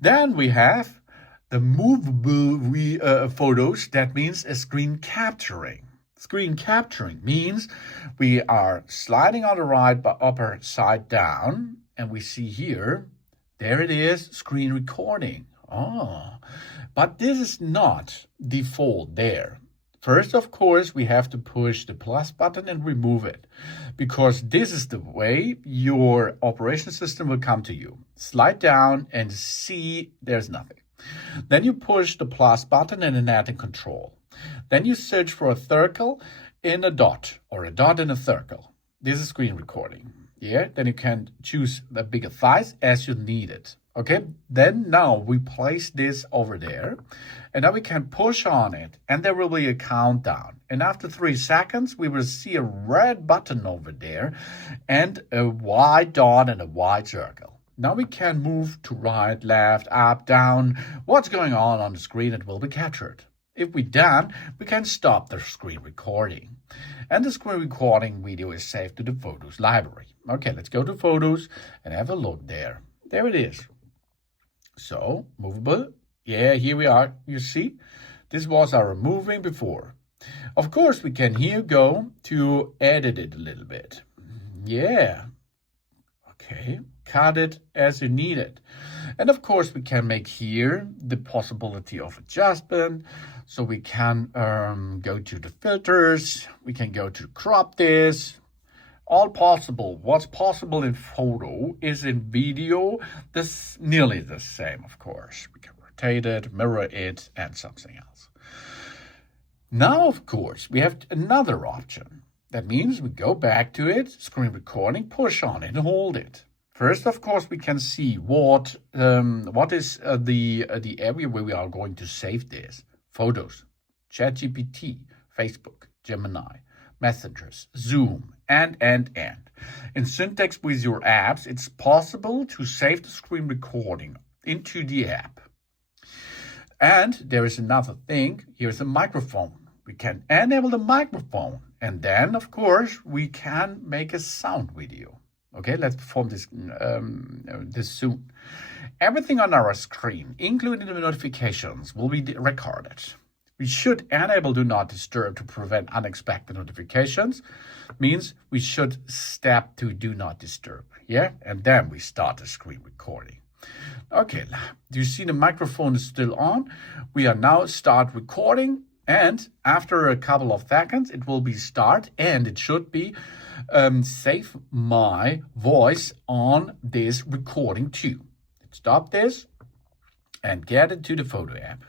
Then we have the movable photos. That means a screen capturing. Screen capturing means we are sliding on the right upper side down, and we see here, there it is, screen recording. Oh, but this is not default there. First, of course, we have to push the plus button and remove it, because this is the way your operation system will come to you. Slide down and see there's nothing. Then you push the plus button and an add in control. Then you search for a circle in a dot or a dot in a circle. This is screen recording. Yeah, then you can choose the bigger size as you need it. Okay, then now we place this over there, and now we can push on it, and there will be a countdown. And after 3 seconds, we will see a red button over there and a white dot and a white circle. Now we can move to right, left, up, down. What's going on the screen, it will be captured. If we're done, we can stop the screen recording. And the screen recording video is saved to the Photos library. Okay, let's go to Photos and have a look there. There it is. So, movable. Yeah, here we are. You see, this was our moving before. Of course, we can here go to edit it a little bit. Yeah. Okay, cut it as you need it. And of course, we can make here the possibility of adjustment. So we can go to the filters. We can go to crop this. All possible. What's possible in photo is in video nearly the same, of course. We can rotate it, mirror it, and something else. Now, of course, we have another option. That means we go back to it, screen recording, push on it, and hold it. First, of course, we can see what is the area where we are going to save this. Photos, ChatGPT, Facebook, Gemini, Messengers, Zoom, and. In Syntax with your apps, it's possible to save the screen recording into the app. And there is another thing. Here's a microphone. We can enable the microphone. And then, of course, we can make a sound video. Okay, let's perform this soon. Everything on our screen, including the notifications, will be recorded. We should enable Do Not Disturb to prevent unexpected notifications. Means we should step to Do Not Disturb. Yeah, and then we start the screen recording. Okay, do you see the microphone is still on? We are now start recording, and after a couple of seconds, it will be start, and it should be save my voice on this recording too. Let's stop this and get it to the photo app.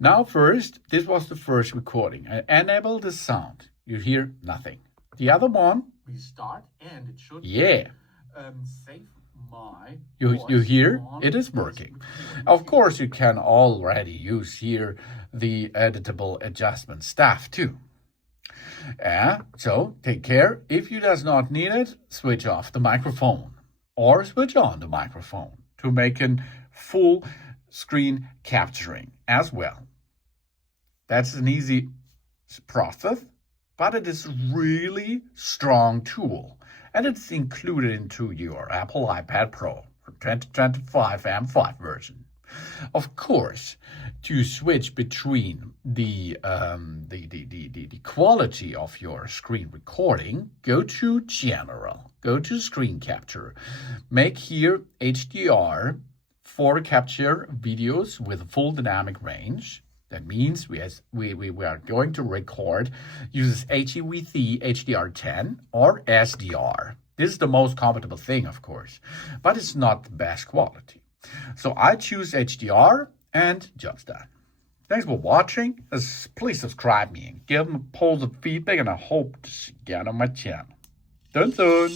Now first, this was the first recording. I enable the sound. You hear nothing. The other one, we start and it should save my you hear it is working. Of course, you can already use here the editable adjustment stuff too. So take care. If you does not need it, switch off the microphone or switch on the microphone to make a full screen capturing as well. That's an easy process, but it is really strong tool, and it's included into your Apple iPad Pro for 2025 M5 version. Of course, to switch between the quality of your screen recording, go to General, go to Screen Capture, make here HDR for capture videos with full dynamic range. That means we are going to record uses HEVC HDR10 or SDR. This is the most compatible thing, of course, but it's not the best quality. So I choose HDR and job's done. Thanks for watching. Please subscribe me and give me positive feedback, and I hope to see you again on my channel. Dun dun!